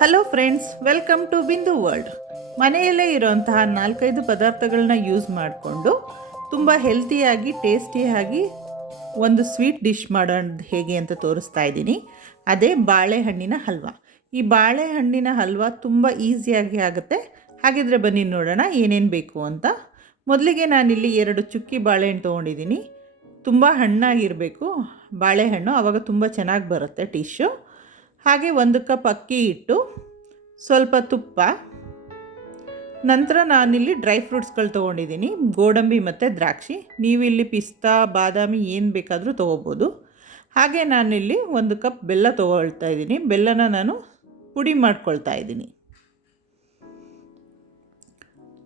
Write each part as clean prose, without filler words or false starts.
Hello friends, welcome to ಬಿಂದು world. ಮನೆಯಲ್ಲೇ ಇರೋಂತಹ 4-5 ಪದಾರ್ಥಗಳನ್ನ ಯೂಸ್ ಮಾಡಿಕೊಂಡು ತುಂಬ ಹೆಲ್ತಿಯಾಗಿ ಟೇಸ್ಟಿಯಾಗಿ ಒಂದು ಸ್ವೀಟ್ ಡಿಶ್ ಮಾಡೋದು ಹೇಗೆ ಅಂತ ತೋರಿಸ್ತಾ ಇದ್ದೀನಿ. ಅದೇ ಬಾಳೆಹಣ್ಣಿನ ಹಲ್ವ. ಈ ಬಾಳೆಹಣ್ಣಿನ ಹಲ್ವ ತುಂಬ ಈಸಿಯಾಗಿ ಆಗುತ್ತೆ. ಹಾಗಿದ್ರೆ ಬನ್ನಿ ನೋಡೋಣ ಏನೇನು ಬೇಕು ಅಂತ. ಮೊದಲಿಗೆ ನಾನಿಲ್ಲಿ 2 ಚುಕ್ಕಿ ಬಾಳೆಹಣ್ಣು ತೊಗೊಂಡಿದ್ದೀನಿ. ತುಂಬ ಹಣ್ಣಾಗಿರಬೇಕು ಬಾಳೆಹಣ್ಣು, ಆವಾಗ ತುಂಬ ಚೆನ್ನಾಗಿ ಬರುತ್ತೆ ಡಿಶ್ಶು. ಹಾಗೆ 1 ಕಪ್ ಅಕ್ಕಿ ಹಿಟ್ಟು, ಸ್ವಲ್ಪ ತುಪ್ಪ. ನಂತರ ನಾನಿಲ್ಲಿ ಡ್ರೈ ಫ್ರೂಟ್ಸ್ಗಳು ತೊಗೊಂಡಿದ್ದೀನಿ, ಗೋಡಂಬಿ ಮತ್ತು ದ್ರಾಕ್ಷಿ. ನೀವಿಲ್ಲಿ ಪಿಸ್ತಾ, ಬಾದಾಮಿ ಏನು ಬೇಕಾದರೂ ತೊಗೋಬೋದು. ಹಾಗೆ ನಾನಿಲ್ಲಿ 1 ಕಪ್ ಬೆಲ್ಲ ತೊಗೊಳ್ತಾ ಇದ್ದೀನಿ. ಬೆಲ್ಲನ ನಾನು ಪುಡಿ ಮಾಡ್ಕೊಳ್ತಾ ಇದ್ದೀನಿ.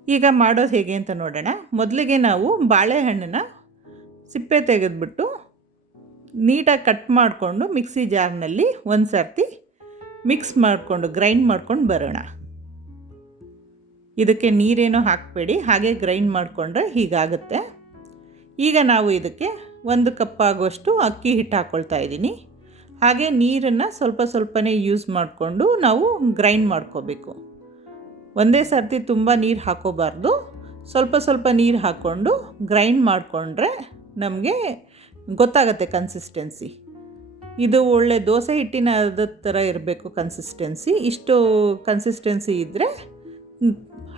ಈಗ ಮಾಡೋದು ಹೇಗೆ ಅಂತ ನೋಡೋಣ. ಮೊದಲಿಗೆ ನಾವು ಬಾಳೆಹಣ್ಣನ್ನು ಸಿಪ್ಪೆ ತೆಗೆದುಬಿಟ್ಟು ನೀಟಾಗಿ ಕಟ್ ಮಾಡಿಕೊಂಡು ಮಿಕ್ಸಿ ಜಾರ್ನಲ್ಲಿ ಒಂದು ಸರ್ತಿ ಮಿಕ್ಸ್ ಮಾಡಿಕೊಂಡು ಗ್ರೈಂಡ್ ಮಾಡ್ಕೊಂಡು ಬರೋಣ. ಇದಕ್ಕೆ ನೀರೇನೋ ಹಾಕಬೇಡಿ, ಹಾಗೆ ಗ್ರೈಂಡ್ ಮಾಡಿಕೊಂಡ್ರೆ ಹೀಗಾಗುತ್ತೆ. ಈಗ ನಾವು ಇದಕ್ಕೆ 1 ಕಪ್ ಆಗುವಷ್ಟು ಅಕ್ಕಿ ಹಿಟ್ಟು ಹಾಕ್ಕೊಳ್ತಾ ಇದ್ದೀನಿ. ಹಾಗೆ ನೀರನ್ನು ಸ್ವಲ್ಪ ಸ್ವಲ್ಪನೇ ಯೂಸ್ ಮಾಡಿಕೊಂಡು ನಾವು ಗ್ರೈಂಡ್ ಮಾಡ್ಕೋಬೇಕು. ಒಂದೇ ಸರ್ತಿ ತುಂಬ ನೀರು ಹಾಕೋಬಾರ್ದು, ಸ್ವಲ್ಪ ಸ್ವಲ್ಪ ನೀರು ಹಾಕ್ಕೊಂಡು ಗ್ರೈಂಡ್ ಮಾಡಿಕೊಂಡ್ರೆ ನಮಗೆ ಗೊತ್ತಾಗುತ್ತೆ ಕನ್ಸಿಸ್ಟೆನ್ಸಿ. ಇದು ಒಳ್ಳೆ ದೋಸೆ ಹಿಟ್ಟಿನ ಥರ ಇರಬೇಕು ಕನ್ಸಿಸ್ಟೆನ್ಸಿ. ಇಷ್ಟು ಕನ್ಸಿಸ್ಟೆನ್ಸಿ ಇದ್ದರೆ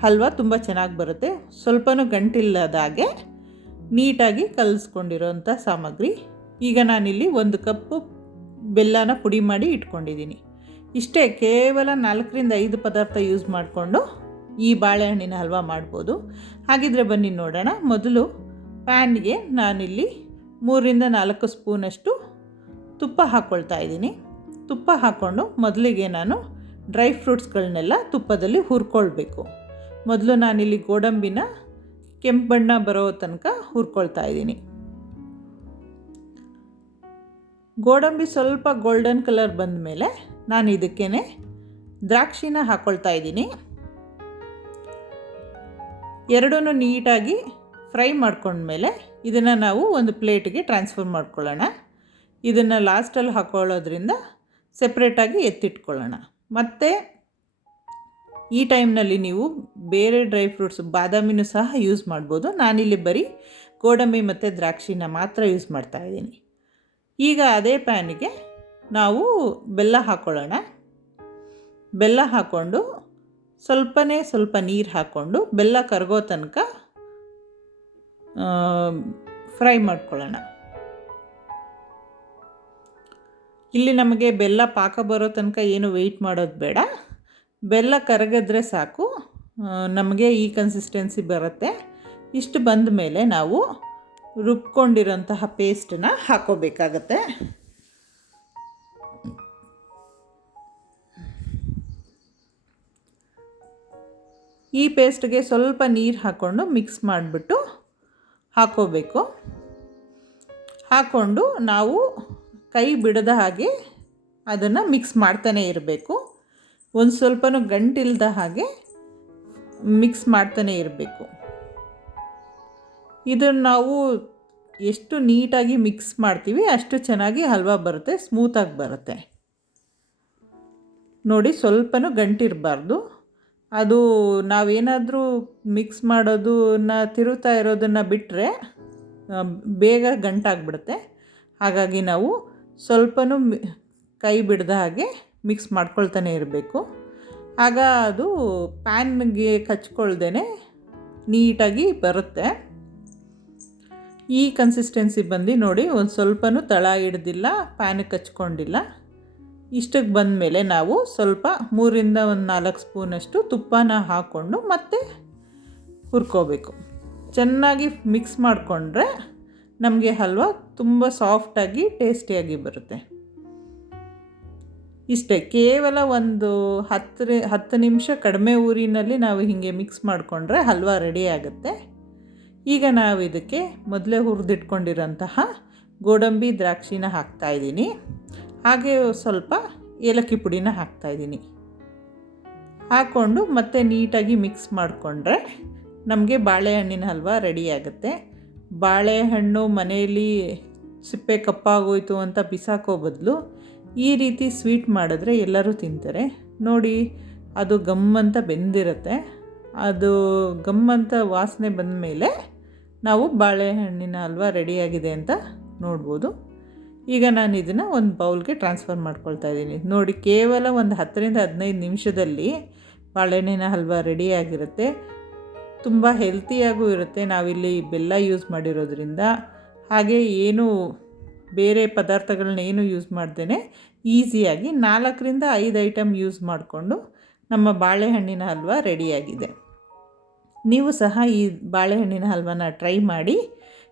ಹಲ್ವ ತುಂಬ ಚೆನ್ನಾಗಿ ಬರುತ್ತೆ. ಸ್ವಲ್ಪನೂ ಗಂಟಿಲ್ಲದಾಗೆ ನೀಟಾಗಿ ಕಲಿಸ್ಕೊಂಡಿರೋಂಥ ಸಾಮಗ್ರಿ. ಈಗ ನಾನಿಲ್ಲಿ 1 ಕಪ್ಪು ಬೆಲ್ಲನ ಪುಡಿ ಮಾಡಿ ಇಟ್ಕೊಂಡಿದ್ದೀನಿ. ಇಷ್ಟೇ, ಕೇವಲ 4-5 ಪದಾರ್ಥ ಯೂಸ್ ಮಾಡಿಕೊಂಡು ಈ ಬಾಳೆಹಣ್ಣಿನ ಹಲ್ವ ಮಾಡ್ಬೋದು. ಹಾಗಿದ್ರೆ ಬನ್ನಿ ನೋಡೋಣ. ಮೊದಲು ಪ್ಯಾನ್ಗೆ ನಾನಿಲ್ಲಿ 3-4 ಸ್ಪೂನಷ್ಟು ತುಪ್ಪ ಹಾಕ್ಕೊಳ್ತಾ ಇದ್ದೀನಿ. ತುಪ್ಪ ಹಾಕ್ಕೊಂಡು ಮೊದಲಿಗೆ ನಾನು ಡ್ರೈ ಫ್ರೂಟ್ಸ್ಗಳನ್ನೆಲ್ಲ ತುಪ್ಪದಲ್ಲಿ ಹುರ್ಕೊಳ್ಬೇಕು. ಮೊದಲು ನಾನಿಲ್ಲಿ ಗೋಡಂಬಿನ ಕೆಂಪು ಬಣ್ಣ ಬರೋ ತನಕ ಹುರ್ಕೊಳ್ತಾ ಇದ್ದೀನಿ. ಗೋಡಂಬಿ ಸ್ವಲ್ಪ ಗೋಲ್ಡನ್ ಕಲರ್ ಬಂದ ಮೇಲೆ ನಾನು ಇದಕ್ಕೇ ದ್ರಾಕ್ಷಿನ ಹಾಕ್ಕೊಳ್ತಾ ಇದ್ದೀನಿ. ಎರಡೂ ನೀಟಾಗಿ ಫ್ರೈ ಮಾಡ್ಕೊಂಡ್ಮೇಲೆ ಇದನ್ನು ನಾವು ಒಂದು ಪ್ಲೇಟಿಗೆ ಟ್ರಾನ್ಸ್ಫರ್ ಮಾಡ್ಕೊಳ್ಳೋಣ. ಇದನ್ನು ಲಾಸ್ಟಲ್ಲಿ ಹಾಕ್ಕೊಳ್ಳೋದ್ರಿಂದ ಸೆಪ್ರೇಟಾಗಿ ಎತ್ತಿಟ್ಕೊಳ್ಳೋಣ. ಮತ್ತು ಈ ಟೈಮ್ನಲ್ಲಿ ನೀವು ಬೇರೆ ಡ್ರೈ ಫ್ರೂಟ್ಸ್ ಬಾದಾಮಿನೂ ಸಹ ಯೂಸ್ ಮಾಡ್ಬೋದು. ನಾನಿಲ್ಲಿ ಬರೀ ಗೋಡಂಬಿ ಮತ್ತು ದ್ರಾಕ್ಷಿನ ಮಾತ್ರ ಯೂಸ್ ಮಾಡ್ತಾಯಿದ್ದೀನಿ. ಈಗ ಅದೇ ಪ್ಯಾನಿಗೆ ನಾವು ಬೆಲ್ಲ ಹಾಕ್ಕೊಳ್ಳೋಣ. ಬೆಲ್ಲ ಹಾಕ್ಕೊಂಡು ಸ್ವಲ್ಪ ನೀರು ಹಾಕ್ಕೊಂಡು ಬೆಲ್ಲ ಕರಗೋ ತನಕ ಫ್ರೈ ಮಾಡ್ಕೊಳ್ಳೋಣ. ಇಲ್ಲಿ ನಮಗೆ ಬೆಲ್ಲ ಪಾಕ ಬರೋ ತನಕ ಏನು ವೆಯ್ಟ್ ಮಾಡೋದು ಬೇಡ. ಬೆಲ್ಲ ಕರಗಿದ್ರೆ ಸಾಕು, ನಮಗೆ ಈ ಕನ್ಸಿಸ್ಟೆನ್ಸಿ ಬರುತ್ತೆ. ಇಷ್ಟು ಬಂದ ಮೇಲೆ ನಾವು ರುಬ್ಕೊಂಡಿರೋಂತಹ ಪೇಸ್ಟನ್ನ ಹಾಕೋಬೇಕಾಗತ್ತೆ. ಈ ಪೇಸ್ಟ್ಗೆ ಸ್ವಲ್ಪ ನೀರು ಹಾಕ್ಕೊಂಡು ಮಿಕ್ಸ್ ಮಾಡಿಬಿಟ್ಟು ಹಾಕ್ಕೋಬೇಕು. ಹಾಕ್ಕೊಂಡು ನಾವು ಕೈ ಬಿಡದ ಹಾಗೆ ಅದನ್ನು ಮಿಕ್ಸ್ ಮಾಡ್ತಾನೆ ಇರಬೇಕು. ಒಂದು ಸ್ವಲ್ಪನೂ ಗಂಟಿಲ್ಲದ ಹಾಗೆ ಮಿಕ್ಸ್ ಮಾಡ್ತಾನೆ ಇರಬೇಕು. ಇದನ್ನು ನಾವು ಎಷ್ಟು ನೀಟಾಗಿ ಮಿಕ್ಸ್ ಮಾಡ್ತೀವಿ ಅಷ್ಟು ಚೆನ್ನಾಗಿ ಹಲ್ವಾ ಬರುತ್ತೆ, ಸ್ಮೂತಾಗಿ ಬರುತ್ತೆ. ನೋಡಿ, ಸ್ವಲ್ಪನೂ ಗಂಟಿರಬಾರ್ದು. ಅದು ನಾವೇನಾದರೂ ಮಿಕ್ಸ್ ಮಾಡೋದನ್ನ ತಿರುಗ್ತಾ ಇರೋದನ್ನು ಬಿಟ್ಟರೆ ಬೇಗ ಗಂಟಾಗ್ಬಿಡುತ್ತೆ. ಹಾಗಾಗಿ ನಾವು ಸ್ವಲ್ಪನೂ ಕೈ ಬಿಡದ ಹಾಗೆ ಮಿಕ್ಸ್ ಮಾಡ್ಕೊಳ್ತಾನೆ ಇರಬೇಕು. ಆಗ ಅದು ಪ್ಯಾನ್ಗೆ ಕಚ್ಕೊಳ್ದೇ ನೀಟಾಗಿ ಬರುತ್ತೆ. ಈ ಕನ್ಸಿಸ್ಟೆನ್ಸಿ ಬಂದು ನೋಡಿ, ಒಂದು ಸ್ವಲ್ಪನೂ ತಳ ಹಿಡ್ದಿಲ್ಲ, ಪ್ಯಾನಿಗೆ ಕಚ್ಕೊಂಡಿಲ್ಲ. ಇಷ್ಟಕ್ಕೆ ಬಂದ ಮೇಲೆ ನಾವು ಸ್ವಲ್ಪ 3-4 ಸ್ಪೂನಷ್ಟು ತುಪ್ಪನ ಹಾಕ್ಕೊಂಡು ಮತ್ತೆ ಹುರ್ಕೋಬೇಕು. ಚೆನ್ನಾಗಿ ಮಿಕ್ಸ್ ಮಾಡಿಕೊಂಡ್ರೆ ನಮಗೆ ಹಲ್ವ ತುಂಬ ಸಾಫ್ಟಾಗಿ ಟೇಸ್ಟಿಯಾಗಿ ಬರುತ್ತೆ. ಇಷ್ಟೇ, ಕೇವಲ ಒಂದು 10 ನಿಮಿಷ ಕಡಿಮೆ ಊರಿನಲ್ಲಿ ನಾವು ಹೀಗೆ ಮಿಕ್ಸ್ ಮಾಡಿಕೊಂಡ್ರೆ ಹಲ್ವ ರೆಡಿ ಆಗುತ್ತೆ. ಈಗ ನಾವು ಇದಕ್ಕೆ ಮೊದಲೇ ಹುರಿದಿಟ್ಕೊಂಡಿರೋಂತಹ ಗೋಡಂಬಿ ದ್ರಾಕ್ಷಿನ ಹಾಕ್ತಾಯಿದ್ದೀನಿ. ಹಾಗೆ ಸ್ವಲ್ಪ ಏಲಕ್ಕಿ ಪುಡಿನ ಹಾಕ್ತಾಯಿದ್ದೀನಿ. ಹಾಕ್ಕೊಂಡು ಮತ್ತೆ ನೀಟಾಗಿ ಮಿಕ್ಸ್ ಮಾಡಿಕೊಂಡ್ರೆ ನಮಗೆ ಬಾಳೆಹಣ್ಣಿನ ಹಲ್ವ ರೆಡಿ ಆಗುತ್ತೆ. ಬಾಳೆಹಣ್ಣು ಮನೆಯಲ್ಲಿ ಸಿಪ್ಪೆ ಕಪ್ಪಾಗೋಯ್ತು ಅಂತ ಬಿಸಾಕೋ ಬದಲು ಈ ರೀತಿ ಸ್ವೀಟ್ ಮಾಡಿದ್ರೆ ಎಲ್ಲರೂ ತಿಂತಾರೆ. ನೋಡಿ ಅದು ಗಮ್ಮಂತ ಬೆಂದಿರುತ್ತೆ. ಅದು ಗಮ್ಮಂತ ವಾಸನೆ ಬಂದ ಮೇಲೆ ನಾವು ಬಾಳೆಹಣ್ಣಿನ ಹಲ್ವ ರೆಡಿಯಾಗಿದೆ ಅಂತ ನೋಡ್ಬೋದು. ಈಗ ನಾನು ಇದನ್ನು ಒಂದು ಬೌಲ್ಗೆ ಟ್ರಾನ್ಸ್ಫರ್ ಮಾಡ್ಕೊಳ್ತಾ ಇದ್ದೀನಿ. ನೋಡಿ, ಕೇವಲ ಒಂದು 10ರಿಂದ 15 ನಿಮಿಷದಲ್ಲಿ ಬಾಳೆಹಣ್ಣಿನ ಹಲ್ವ ರೆಡಿಯಾಗಿರುತ್ತೆ. ತುಂಬ ಹೆಲ್ತಿಯಾಗೂ ಇರುತ್ತೆ. ನಾವಿಲ್ಲಿ ಬೆಲ್ಲ ಯೂಸ್ ಮಾಡಿರೋದ್ರಿಂದ, ಹಾಗೆ ಏನು ಬೇರೆ ಪದಾರ್ಥಗಳನ್ನ ಏನು ಯೂಸ್ ಮಾಡ್ದೇ ಈಸಿಯಾಗಿ 4ರಿಂದ 5 ಐಟಮ್ ಯೂಸ್ ಮಾಡಿಕೊಂಡು ನಮ್ಮ ಬಾಳೆಹಣ್ಣಿನ ಹಲ್ವ ರೆಡಿಯಾಗಿದೆ. ನೀವು ಸಹ ಈ ಬಾಳೆಹಣ್ಣಿನ ಹಲ್ವನ ಟ್ರೈ ಮಾಡಿ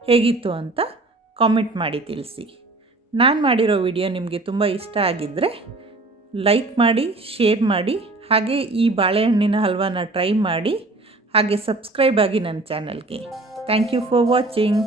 ಹೇಗಿತ್ತು ಅಂತ ಕಾಮೆಂಟ್ ಮಾಡಿ ತಿಳಿಸಿ. ನಾನು ಮಾಡಿರೋ ವಿಡಿಯೋ ನಿಮಗೆ ತುಂಬ ಇಷ್ಟ ಆಗಿದ್ದರೆ ಲೈಕ್ ಮಾಡಿ, ಶೇರ್ ಮಾಡಿ, ಹಾಗೆ ಈ ಬಾಳೆಹಣ್ಣಿನ ಹಲ್ವನ ಟ್ರೈ ಮಾಡಿ, ಹಾಗೆ ಸಬ್ಸ್ಕ್ರೈಬ್ ಆಗಿ ನನ್ನ ಚಾನಲ್ಗೆ. Thank you for watching.